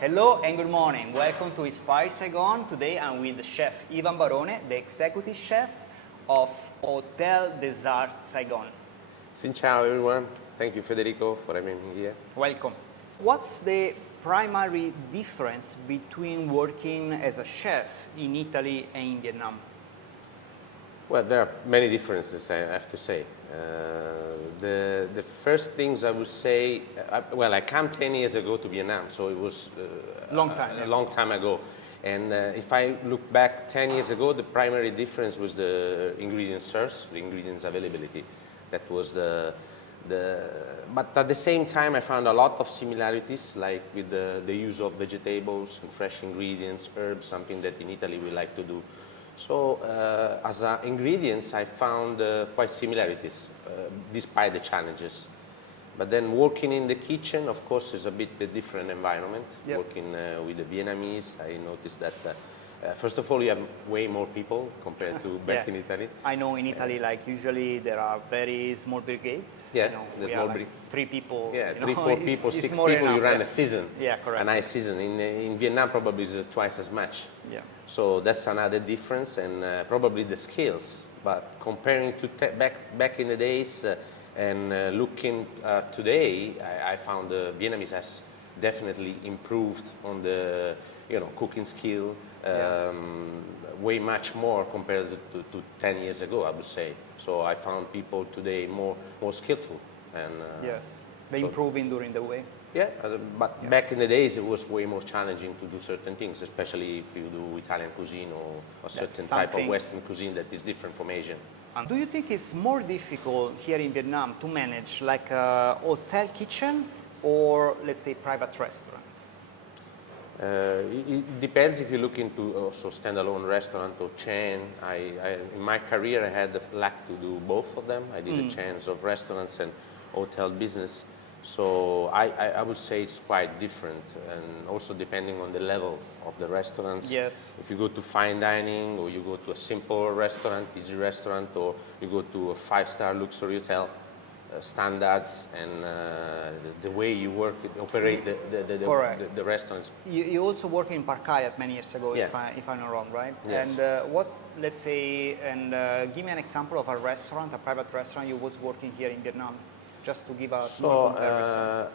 Hello and good morning. Welcome to Inspire Saigon. Today I'm with Chef Ivan Barone, the executive chef of Hotel des Arts Saigon. Xin chào everyone. Thank you Federico for having me here. Welcome. What's the primary difference between working as a chef in Italy and in Vietnam? Well, there are many differences, I have to say. The first things I would say, I came 10 years ago to Vietnam, so it was a long time ago. And if I look back 10 years ago, the primary difference was the ingredient source, the ingredients availability. That was but at the same time I found a lot of similarities, like with the use of vegetables and fresh ingredients, herbs, something that in Italy we like to do. So as ingredients, I found quite similarities, despite the challenges. But then working in the kitchen, of course, is a bit a different environment. Yep. Working with the Vietnamese, I noticed that first of all, you have way more people compared to back in Italy. I know in Italy, like usually there are very small brigades. Yeah, you know, there's more like 3 people. Yeah, you 3, know, 4 people, 6 people. enough, you run a season. Yeah, correct. A nice season. In Vietnam, probably is twice as much. Yeah. So that's another difference, and probably the skills. But comparing to back in the days and looking today, I found the Vietnamese has definitely improved on the cooking skill. Way much more compared to 10 years ago, I would say. So I found people today more skillful. And yes, they improving during the way. Yeah, but back in the days it was way more challenging to do certain things, especially if you do Italian cuisine or a certain type of Western cuisine that is different from Asian. Do you think it's more difficult here in Vietnam to manage like a hotel kitchen or, let's say, private restaurant? It depends if you look into also standalone restaurant or chain. In my career, I had the luck to do both of them. I did the chains of restaurants and hotel business. So I would say it's quite different, and also depending on the level of the restaurants. Yes. If you go to fine dining, or you go to a simple restaurant, easy restaurant, or you go to a 5-star luxury hotel, standards and the way you operate the restaurants. You also worked in Park Hyatt many years ago, yeah. if I'm not wrong, right? Yes. And let's say, give me an example of a restaurant, a private restaurant you was working here in Vietnam, just to give us more comparison.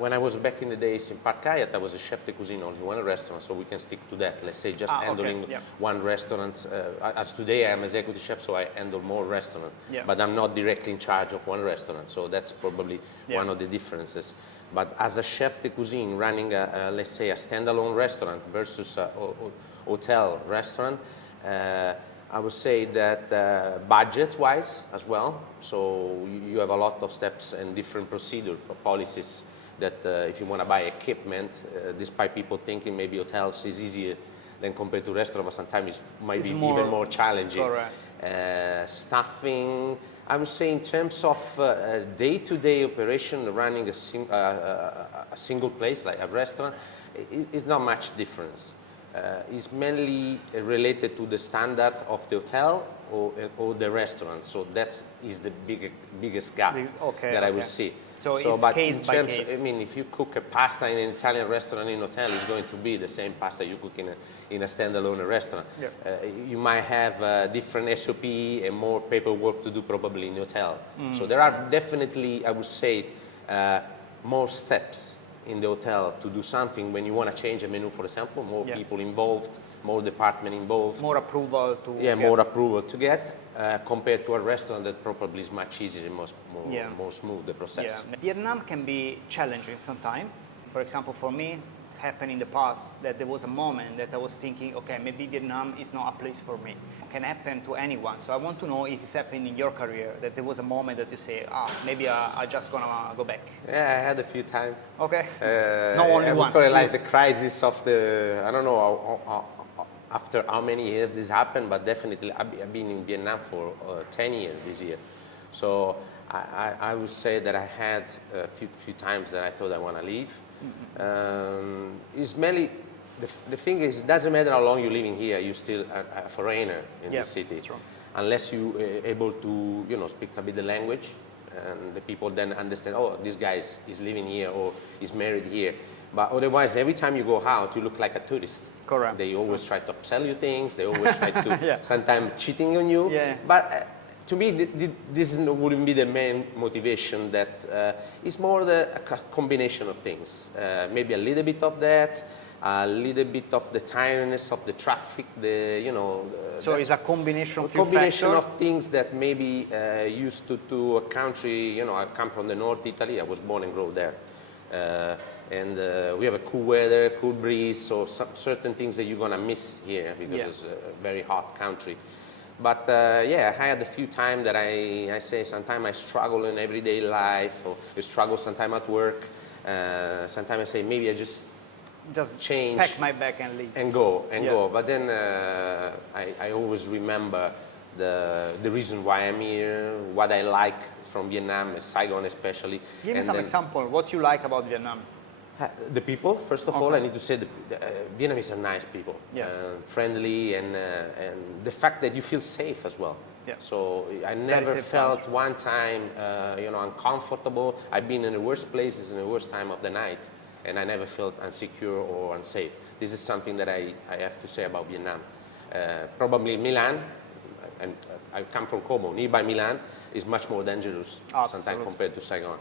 When I was back in the days in Park Hyatt, I was a chef de cuisine, only one restaurant, so we can stick to that. Let's say just handling one restaurant. As today I am executive chef, so I handle more restaurants, but I'm not directly in charge of one restaurant, so that's probably one of the differences. But as a chef de cuisine running, let's say, a standalone restaurant versus a hotel restaurant, I would say that budget-wise as well, so you have a lot of steps and different procedure policies that if you want to buy equipment, despite people thinking maybe hotels is easier than compared to restaurants, but sometimes it might be even more challenging. Staffing, I would say in terms of day-to-day operation, running a single place like a restaurant, it's not much difference. It's mainly related to the standard of the hotel or the restaurant. So that is the biggest gap that I will see. So it's case by case. I mean, if you cook a pasta in an Italian restaurant in a hotel, it's going to be the same pasta you cook in a standalone restaurant. Yeah. You might have different SOP and more paperwork to do probably in the hotel. So there are definitely, I would say, more steps in the hotel to do something when you want to change a menu, for example, more people involved, more department involved. More approval to get. More approval to get compared to a restaurant that probably is much easier and more smooth, the process. Yeah. Vietnam can be challenging sometimes. For example, for me, happened in the past that there was a moment that I was thinking, okay, maybe Vietnam is not a place for me. It can happen to anyone. So I want to know if it's happening in your career, that there was a moment that you say, maybe I just gonna go back. Yeah, I had a few times. Okay. Not only one. I would call it like the crisis of the, I don't know after how many years this happened, but definitely I've been in Vietnam for 10 years this year. So I would say that I had a few times that I thought I want to leave. It's mainly the thing is, it doesn't matter how long you're living here, you're still a foreigner in the city, unless you able to speak a bit the language, and the people then understand, oh, this guy is living here or is married here. But otherwise, every time you go out, you look like a tourist. Correct. They always try to upsell you things. They always try to Yeah. sometimes cheating on you. Yeah. But to me, this wouldn't be the main motivation. That it's more a combination of things. Maybe a little bit of that, a little bit of the tiredness of the traffic. So it's a combination of of things that maybe used to a country. I come from the North Italy. I was born and grew there. And we have a cool weather, cool breeze, so certain things that you're going to miss here because it's a very hot country. But I had a few times that I say sometimes I struggle in everyday life, or I struggle sometimes at work. Sometimes I say maybe I just change, pack my bag and leave. And go. But then I always remember the reason why I'm here, what I like from Vietnam, Saigon especially. Give me some example. What you like about Vietnam? The people, first of all, I need to say Vietnamese are nice people, friendly, and the fact that you feel safe as well. Yeah. So I never felt one time, uncomfortable. I've been in the worst places in the worst time of the night, and I never felt insecure or unsafe. This is something that I have to say about Vietnam. Probably Milan, and I come from Como, nearby Milan, is much more dangerous sometimes compared to Saigon.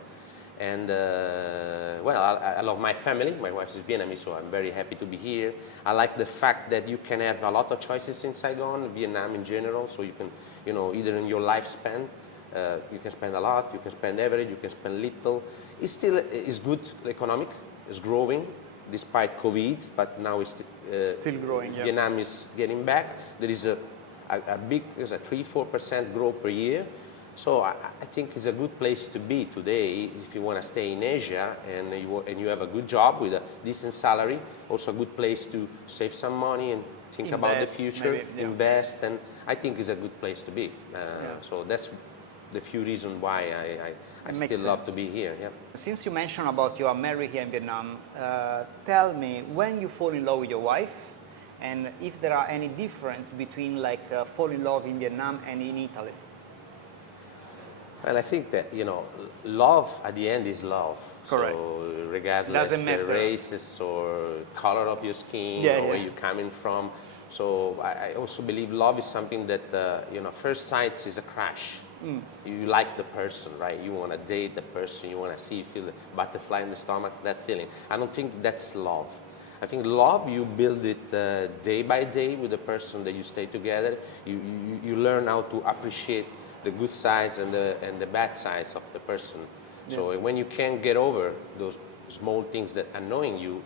And I love my family. My wife is Vietnamese, so I'm very happy to be here. I like the fact that you can have a lot of choices in Saigon, Vietnam in general. So you can, either in your lifespan, you can spend a lot, you can spend average, you can spend little. It still is good economic. It's growing despite COVID, but now it's still growing. Yeah. Vietnam is getting back. There is a big, 3-4% growth per year. So I think it's a good place to be today if you want to stay in Asia and you have a good job with a decent salary. Also a good place to save some money and think about the future, maybe, invest, and I think it's a good place to be. So that's the few reasons why I still love to be here. Yeah. Since you mentioned about you are married here in Vietnam, tell me when you fall in love with your wife, and if there are any difference between fall in love in Vietnam and in Italy. Well, I think that, love at the end is love. Correct. So regardless of the races or color of your skin or where you're coming from. So I also believe love is something that, first sight is a crush. You like the person, right? You want to date the person. You want to feel the butterfly in the stomach, that feeling. I don't think that's love. I think love, you build it day by day with the person that you stay together. You learn how to appreciate the good sides and the bad sides of the person. Yeah. So when you can't get over those small things that are annoying you,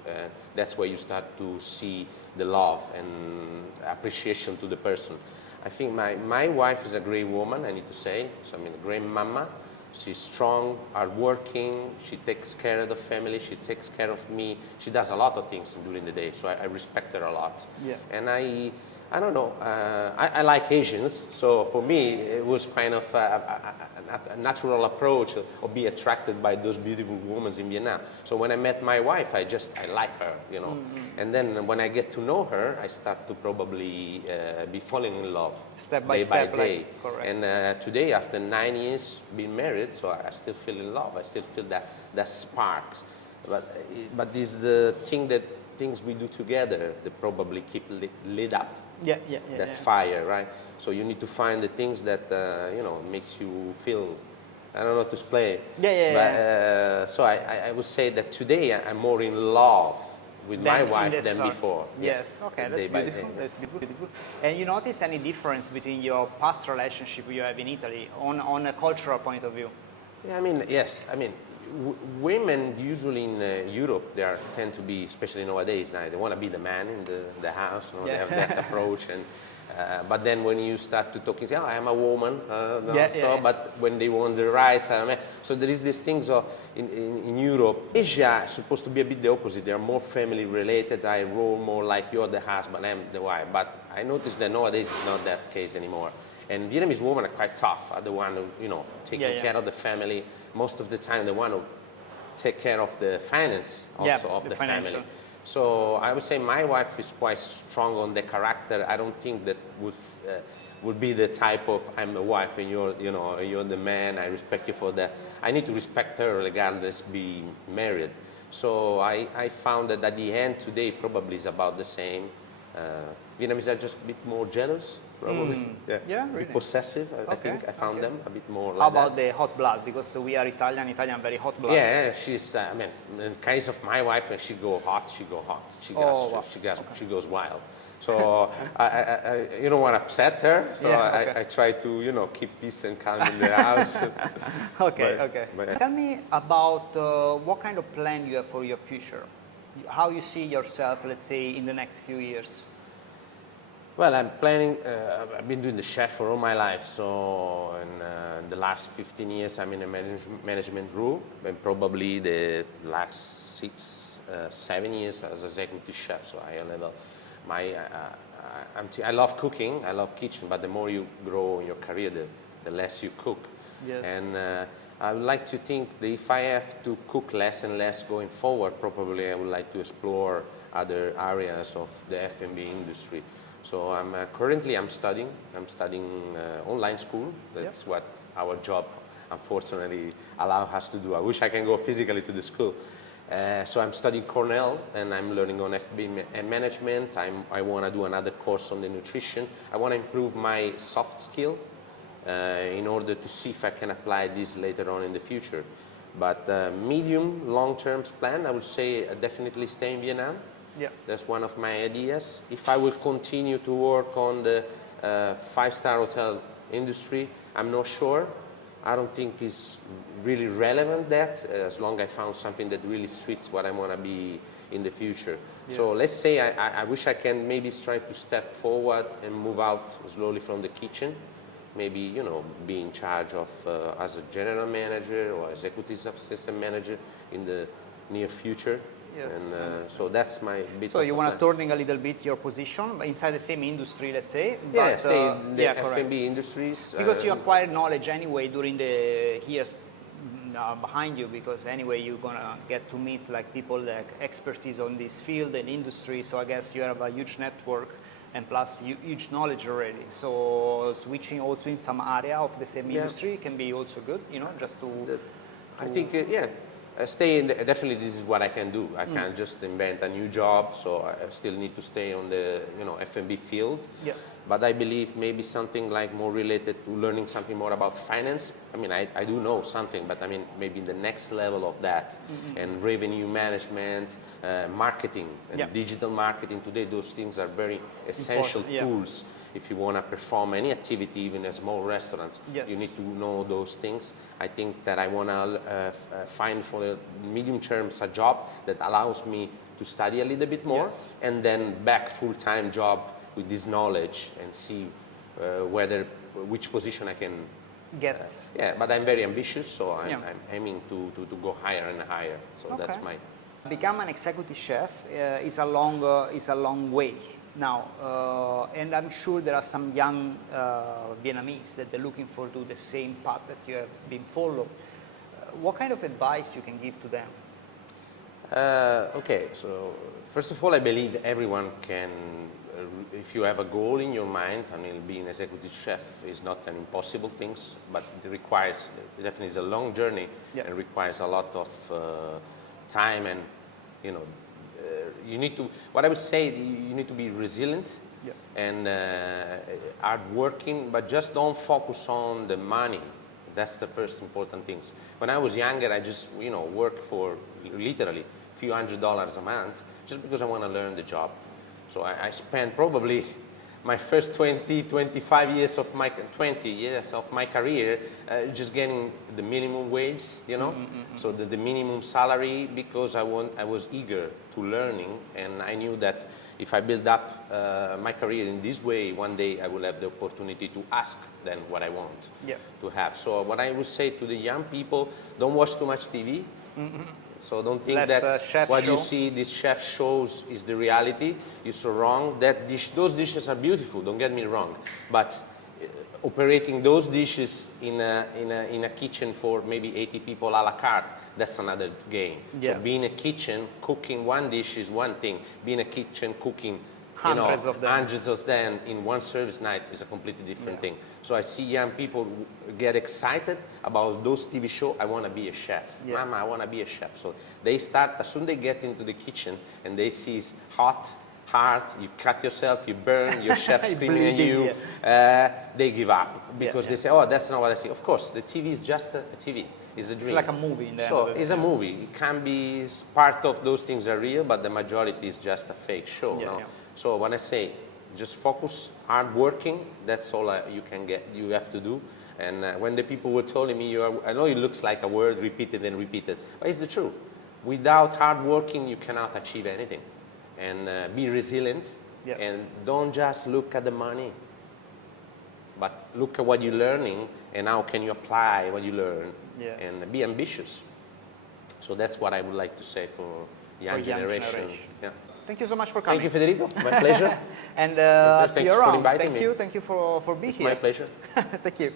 that's where you start to see the love and appreciation to the person. I think my wife is a great woman, I need to say. So, a great mama. She's strong, hardworking. She takes care of the family. She takes care of me. She does a lot of things during the day, so I respect her a lot. Yeah. And I don't know, I like Asians, so for me it was kind of a natural approach of being attracted by those beautiful women in Vietnam. So when I met my wife, I like her, And then when I get to know her, I start to probably be falling in love step by step, day by day. Correct. And today, after 9 years being married, so I still feel in love. I still feel that sparks. But this is the things we do together that probably keep lit up. That fire, right? So you need to find the things that makes you feel. I don't know how to explain. So I would say that today I'm more in love with my wife than before. Yes, okay, that's beautiful. That's beautiful. And you notice any difference between your past relationship you have in Italy on a cultural point of view? Yeah, yes. Women usually in Europe, tend to be, especially nowadays, they want to be the man in the house. They have that approach. And but then when you start to talk, you say, I am a woman. But when they want the rights, so there is these things in Europe. Asia is supposed to be a bit the opposite. They are more family related. I roll more like you're the husband, I'm the wife. But I noticed that nowadays it's not that case anymore. And Vietnamese women are quite tough. Are the one who, taking care of the family. Most of the time, they want to take care of the finance also of the family. So I would say my wife is quite strong on the character. I don't think that would be the type of I'm the wife and you're the man. I respect you for that. I need to respect her regardless being married. So I found that at the end today probably is about the same. Vietnamese are just a bit more jealous, probably. Yeah, A bit really. possessive, I Okay, think. I found them a bit more like How about that. the hot blood? Because we are Italian very hot blood. Yeah, she's, I mean, in case of my wife, when she go hot, she go hot. Wow. She goes wild. So I you don't want to upset her, so I try to, you know, keep peace and calm in the house. Okay. But Tell me about what kind of plan you have for your future. How you see yourself, let's say, in the next few years. Well, I'm planning, I've been doing the chef for all my life, so in the last 15 years I'm in a management role, and probably the last 6, 7 years as executive chef, so I level. I love cooking, I love kitchen, but the more you grow in your career, the less you cook. Yes. And I would like to think that if I have to cook less and less going forward, probably I would like to explore other areas of the F&B industry. So currently I'm studying online school. That's what our job unfortunately allows us to do. I wish I can go physically to the school. So I'm studying Cornell and I'm learning on F&B management. I want to do another course on the nutrition. I want to improve my soft skill in order to see if I can apply this later on in the future. But medium, long-term plan, I would say definitely stay in Vietnam. Yeah. That's one of my ideas. If I will continue to work on the 5-star hotel industry, I'm not sure. I don't think it's really relevant that, as long as I found something that really suits what I want to be in the future. Yeah. So let's say I wish I can maybe try to step forward and move out slowly from the kitchen. Maybe, you know, be in charge of as a general manager or executive assistant manager in the near future. Yes. And so that's my bit. So you want to turning a little bit your position inside the same industry, let's say. Yeah, but, stay in the F&B correct. industries. Because you acquired knowledge anyway during the years behind you, because anyway you're gonna get to meet like people like expertise on this field and industry. So I guess you have a huge network and plus huge knowledge already. So switching also in some area of the same industry can be also good, you know, just to. I think stay in definitely this is what I can do. I can't just invent a new job, so I still need to stay on the, you know, F&B field. Yeah. But I believe maybe something like more related to learning something more about finance. I mean, I do know something, but I mean maybe the next level of that, and revenue management, marketing, and digital marketing. Today, those things are very essential tools. If you want to perform any activity, even a small restaurant, you need to know those things. I think that I want to find for the medium term a job that allows me to study a little bit more and then back full-time job with this knowledge and see which position I can get. But I'm very ambitious, so I'm aiming to go higher and higher. So that's my. Become an executive chef is a long way now, and I'm sure there are some young Vietnamese that they're looking for to do the same path that you have been followed. What kind of advice you can give to them? Okay, so first of all, I believe everyone can, if you have a goal in your mind, I mean, being an executive chef is not an impossible thing, but it definitely is a long journey and requires a lot of time and, you know, you need to, what I would say, you need to be resilient and hardworking, but just don't focus on the money. That's the first important things. When I was younger, I just, you know, worked for literally a few $100s a month just because I want to learn the job. So I spent probably my first 20 years of my career just getting the minimum wage, you know, so the minimum salary, because I was eager to learning, and I knew that if I build up my career in this way, one day I will have the opportunity to ask them what I want to have. So what I would say to the young people, don't watch too much TV. So don't think that what you see these chef shows is the reality. You're so wrong. Those dishes are beautiful, don't get me wrong. But operating those dishes in a kitchen for maybe 80 people a la carte, that's another game. So being a kitchen, cooking one dish is one thing. Being a kitchen, cooking hundreds of them. Hundreds of them in one service night is a completely different thing. So I see young people get excited about those TV shows. I want to be a chef. Mama, I want to be a chef. So they start, as soon as they get into the kitchen and they see it's hot, hard, you cut yourself, you burn, your chef screaming at you, they give up because they say, oh, that's not what I see. Of course, the TV is just a TV. It's a dream. It's like a movie. So it's a movie. It can be part of those things are real, but the majority is just a fake show. So when I say just focus, hard working, that's all you can get. You have to do. And when the people were telling me, I know it looks like a word repeated and repeated, but it's the truth. Without hard working, you cannot achieve anything. And be resilient, and don't just look at the money, but look at what you're learning and how can you apply what you learn, and be ambitious. So that's what I would like to say for young generation. Yeah. Thank you so much for coming. Thank you, Federico. My pleasure. And I'll see you around. Thank you for being here. It's my pleasure. Thank you.